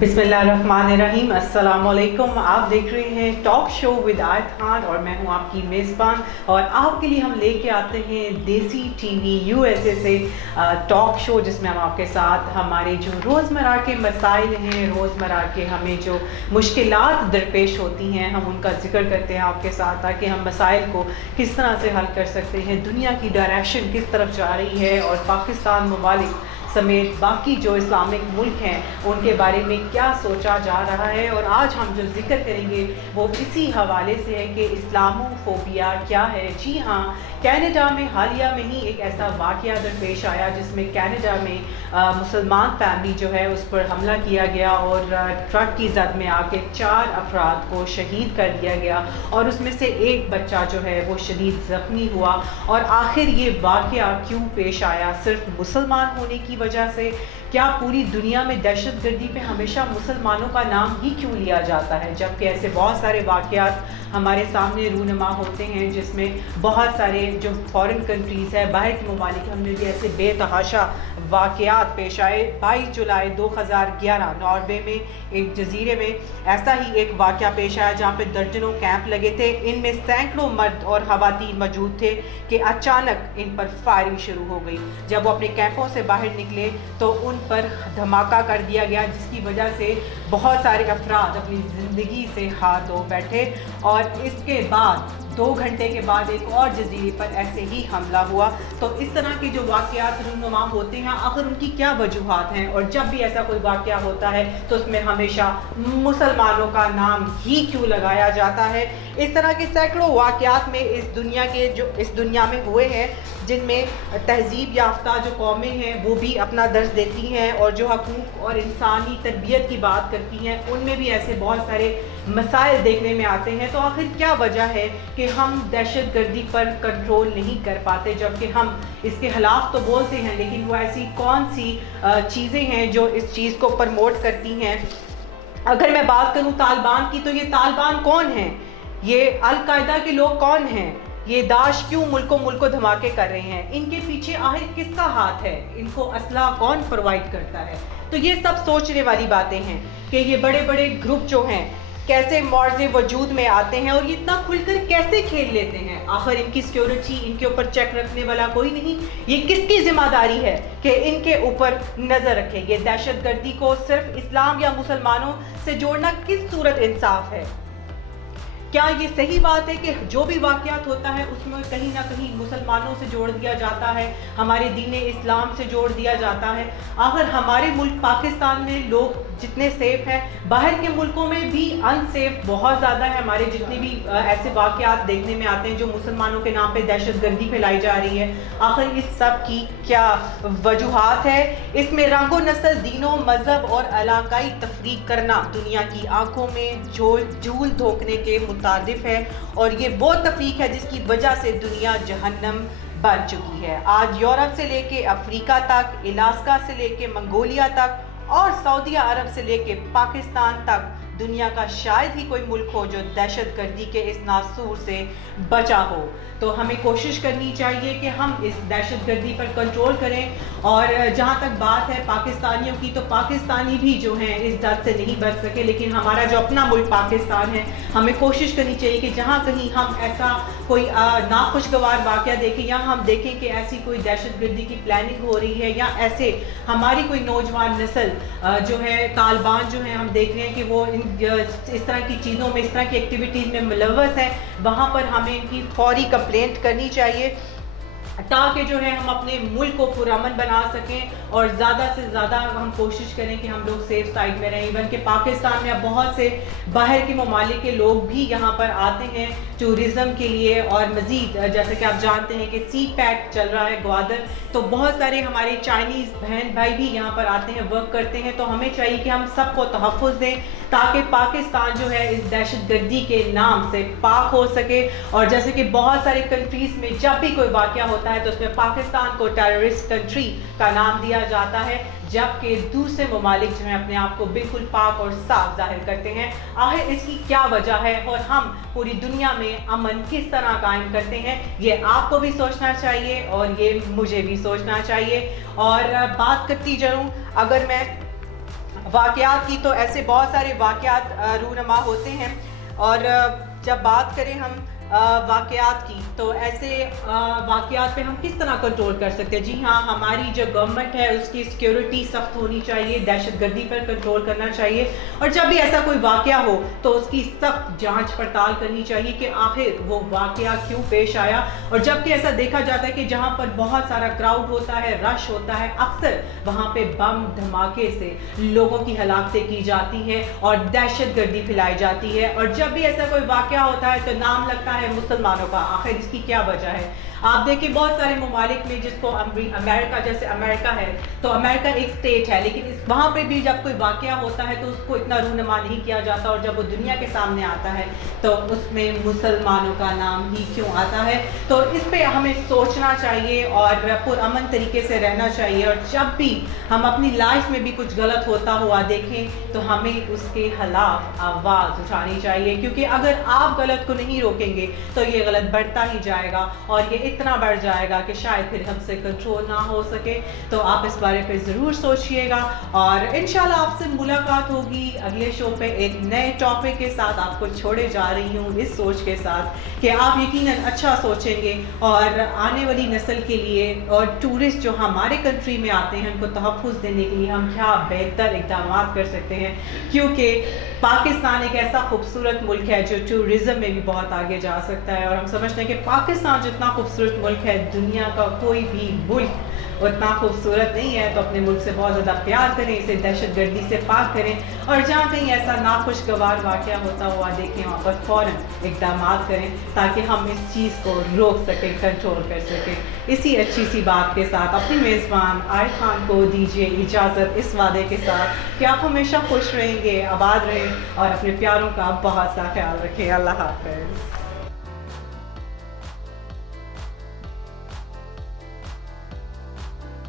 बिस्मिल्लाहिर्रहमानिर्रहीम, अस्सलाम वालेकुम। आप देख रहे हैं टॉक शो विद आयत खान और मैं हूं आपकी मेज़बान। और आपके लिए हम लेके आते हैं देसी टीवी यूएसए से टॉक शो, जिसमें हम आपके साथ हमारे जो रोज़मर्रा के मसाइल हैं, रोज़मर्रा के हमें जो मुश्किलात दरपेश होती हैं, हम उनका जिक्र करते हैं आपके साथ, ताकि हम मसाइल को किस तरह से हल कर सकते हैं, दुनिया की डायरेक्शन किस तरफ जा रही है और पाकिस्तान ममालिक समेत बाकी जो इस्लामिक मुल्क हैं उनके बारे में क्या सोचा जा रहा है। और आज हम जो जिक्र करेंगे वो इसी हवाले से है कि इस्लामोफोबिया क्या है। जी हाँ, कनाडा में हालिया में ही एक ऐसा वाक़या दरपेश आया जिसमें कनाडा में मुसलमान फैमिली जो है उस पर हमला किया गया और ट्रक की जद में आके 4 अफराद को शहीद कर दिया गया और उसमें से एक बच्चा जो है वो शदीद ज़ख्मी हुआ। और आखिर ये वाक़या क्यों पेश आया? सिर्फ मुसलमान होने की वजह से? क्या पूरी दुनिया में दहशतगर्दी पे हमेशा मुसलमानों का नाम ही क्यों लिया जाता है, जबकि ऐसे बहुत सारे वाक़यात हमारे सामने रूनुमा होते हैं जिसमें बहुत सारे जो फॉरेन कंट्रीज़ है, बाहर के ममालिक, हमने भी ऐसे बेतहाशा वाक़यात पेश आए। 22 जुलाई 2011 नॉर्वे में एक जजीरे में ऐसा ही एक वाक़या पेश आया जहाँ पे दर्जनों कैंप लगे थे, इनमें सैकड़ों मर्द और ख़वातीन मौजूद थे कि अचानक इन पर फायरिंग शुरू हो गई। जब वो अपने कैंपों से बाहर निकले तो उन पर धमाका कर दिया गया, जिसकी वजह से बहुत सारे अफराद अपनी ज़िंदगी से हाथ धो बैठे। और इसके बाद 2 घंटे के बाद एक और जजीरे पर ऐसे ही हमला हुआ। तो इस तरह के जो वाक़यात रूनुमा होते हैं, आखिर उनकी क्या वजूहात हैं? और जब भी ऐसा कोई वाक़या होता है तो उसमें हमेशा मुसलमानों का नाम ही क्यों लगाया जाता है? इस तरह के सैकड़ों वाक़यात में इस दुनिया में हुए हैं, जिनमें तहज़ीब याफ्ता जो कौमें हैं वो भी अपना दर्ज देती हैं और जो हकूक़ और इंसानी तरबियत की बात करती हैं उनमें भी ऐसे बहुत सारे मसाइल देखने में आते हैं। तो आखिर क्या वजह है कि हम दहशतगर्दी पर कंट्रोल नहीं कर पाते, जबकि हम इसके खिलाफ तो बोलते हैं, लेकिन वो ऐसी कौन सी चीज़ें हैं जो इस चीज़ को प्रमोट करती हैं? अगर मैं बात करूँ तालिबान की, तो ये तालिबान कौन हैं? ये अल-कायदा के लोग कौन हैं? ये दाश क्यों मुल्को धमाके कर रहे हैं? इनके पीछे आखिर किसका हाथ है? इनको असला कौन प्रोवाइड करता है? तो ये सब सोचने वाली बातें हैं कि ये बड़े बड़े ग्रुप जो हैं कैसे मौजे वजूद में आते हैं और ये इतना खुलकर कैसे खेल लेते हैं। आखिर इनकी सिक्योरिटी, इनके ऊपर चेक रखने वाला कोई नहीं। ये किसकी जिम्मेदारी है कि इनके ऊपर नज़र रखे? ये दहशतगर्दी को सिर्फ इस्लाम या मुसलमानों से जोड़ना किस सूरत इंसाफ है? क्या ये सही बात है कि जो भी वाक़यात होता है उसमें कहीं ना कहीं मुसलमानों से जोड़ दिया जाता है, हमारे दीन इस्लाम से जोड़ दिया जाता है? आखिर हमारे मुल्क पाकिस्तान में लोग जितने सेफ़ हैं, बाहर के मुल्कों में भी अनसेफ बहुत ज़्यादा है। हमारे जितने भी ऐसे वाक़यात देखने में आते हैं जो मुसलमानों के नाम पे दहशतगर्दी फैलाई जा रही है, आखिर इस सब की क्या वजूहात है? इसमें रंगो नस्ल, दीनों, मज़हब और इलाकाई तफरीक करना दुनिया की आंखों में झूल धोखने के मुतादिफ है, और ये वो तफरीक है जिसकी वजह से दुनिया जहन्नम बन चुकी है। आज यूरोप से लेके अफ्रीका तक, अलास्का से लेके मंगोलिया तक और सऊदी अरब से लेके पाकिस्तान तक दुनिया का शायद ही कोई मुल्क हो जो दहशतगर्दी के इस नासूर से बचा हो। तो हमें कोशिश करनी चाहिए कि हम इस दहशतगर्दी पर कंट्रोल करें। और जहाँ तक बात है पाकिस्तानियों की, तो पाकिस्तानी भी जो हैं इस डर से नहीं बच सके, लेकिन हमारा जो अपना मुल्क पाकिस्तान है, हमें कोशिश करनी चाहिए कि जहाँ कहीं हम ऐसा कोई नाखुशगवार वाक़या देखें या हम देखें कि ऐसी कोई दहशतगर्दी की प्लानिंग हो रही है या ऐसे हमारी कोई नौजवान नस्ल जो है, तालिबान जो है, हम देख रहे हैं कि वो इस तरह की चीज़ों में, इस तरह की एक्टिविटीज़ में मुलव्वस है, वहाँ पर हमें इनकी फौरी कंप्लेंट करनी चाहिए ताकि जो है हम अपने मुल्क को पुरअमन बना सकें और ज़्यादा से ज़्यादा हम कोशिश करें कि हम लोग सेफ साइड में रहें। इवन कि पाकिस्तान में अब बहुत से बाहर के ममालिक के लोग भी यहाँ पर आते हैं टूरिज़म के लिए। और मज़ीद जैसे कि आप जानते हैं कि सी पैक चल रहा है ग्वादर, तो बहुत सारे हमारे चाइनीज़ बहन भाई भी यहाँ पर आते हैं, वर्क करते हैं। तो हमें चाहिए कि हम सबको तहफ़्फ़ुज़ दें ताकि पाकिस्तान जो है इस दहशतगर्दी के नाम से पाक हो सके। और जैसे कि बहुत सारे कंट्रीज़ में जब भी कोई वाक़या होता है तो उसमें पाकिस्तान को टेररिस्ट कंट्री का नाम दिया जाता है, जबकि दूसरे ममालिक जो हैं अपने आप को बिल्कुल पाक और साफ जाहिर करते हैं। आखिर इसकी क्या वजह है और हम पूरी दुनिया में अमन किस तरह कायम करते हैं, ये आपको भी सोचना चाहिए और ये मुझे भी सोचना चाहिए। और बात करती जाऊँ, अगर मैं واقعات کی تو ایسے بہت سارے واقعات رونما ہوتے ہیں، اور جب بات کریں ہم واقعات کی تو ایسے واقعات پہ ہم کس طرح کنٹرول کر سکتے ہیں؟ جی ہاں، ہماری جو گورنمنٹ ہے اس کی سیکیورٹی سخت ہونی چاہیے، دہشت گردی پر کنٹرول کرنا چاہیے، اور جب بھی ایسا کوئی واقعہ ہو تو اس کی سخت جانچ پڑتال کرنی چاہیے کہ آخر وہ واقعہ کیوں پیش آیا۔ اور جب کہ ایسا دیکھا جاتا ہے کہ جہاں پر بہت سارا کراؤڈ ہوتا ہے، رش ہوتا ہے، اکثر وہاں پہ بم دھماکے سے لوگوں کی ہلاکتیں کی جاتی ہے اور دہشت گردی پھیلائی جاتی ہے۔ اور جب بھی ایسا کوئی واقعہ ہوتا ہے تو نام لگتا ہے مسلمانوں کا۔ آخر اس کی کیا وجہ ہے؟ آپ دیکھیں بہت سارے ممالک میں، جس کو امریکہ، جیسے امریکہ ہے تو امریکہ ایک اسٹیٹ ہے، لیکن وہاں پہ بھی جب کوئی واقعہ ہوتا ہے تو اس کو اتنا رونما نہیں کیا جاتا، اور جب وہ دنیا کے سامنے آتا ہے تو اس میں مسلمانوں کا نام ہی کیوں آتا ہے؟ تو اس پہ ہمیں سوچنا چاہیے اور پرامن طریقے سے رہنا چاہیے، اور جب بھی ہم اپنی لائف میں بھی کچھ غلط ہوتا ہوا دیکھیں تو ہمیں اس کے خلاف آواز اٹھانی چاہیے، کیونکہ اگر آپ غلط کو نہیں روکیں گے تو یہ غلط بڑھتا ہی جائے گا، اور یہ اتنا بڑھ جائے گا کہ شاید پھر ہم سے کنٹرول نہ ہو سکے۔ تو آپ اس بارے پہ ضرور سوچئے گا، اور انشاءاللہ آپ سے ملاقات ہوگی اگلے شو پہ ایک نئے ٹاپک کے ساتھ۔ آپ کو چھوڑے جا رہی ہوں اس سوچ کے ساتھ کہ آپ یقیناً اچھا سوچیں گے، اور آنے والی نسل کے لیے اور ٹورسٹ جو ہمارے کنٹری میں آتے ہیں ان کو تحفظ دینے کے لیے ہم کیا بہتر اقدامات کر سکتے ہیں، کیونکہ پاکستان ایک ایسا خوبصورت ملک ہے جو ٹورزم میں بھی بہت آگے جا سکتا ہے، اور ہم سمجھتے ہیں کہ پاکستان جتنا خوبصورت ملک ہے دنیا کا کوئی بھی ملک اتنا خوبصورت نہیں ہے۔ تو اپنے ملک سے بہت زیادہ پیار کریں، اسے دہشت گردی سے پاک کریں، اور جہاں کہیں ایسا ناخوشگوار واقعہ ہوتا ہوا دیکھیں وہاں پر فوراً اقدامات کریں تاکہ ہم اس چیز کو روک سکیں، کنٹرول کر سکیں۔ اسی اچھی سی بات کے ساتھ اپنی میزبان عائد خان کو دیجیے اجازت، اس وعدے کے ساتھ کہ آپ ہمیشہ خوش رہیں گے، آباد رہیں، اور اپنے پیاروں کا بہت سا خیال رکھیں۔ اللہ حافظ۔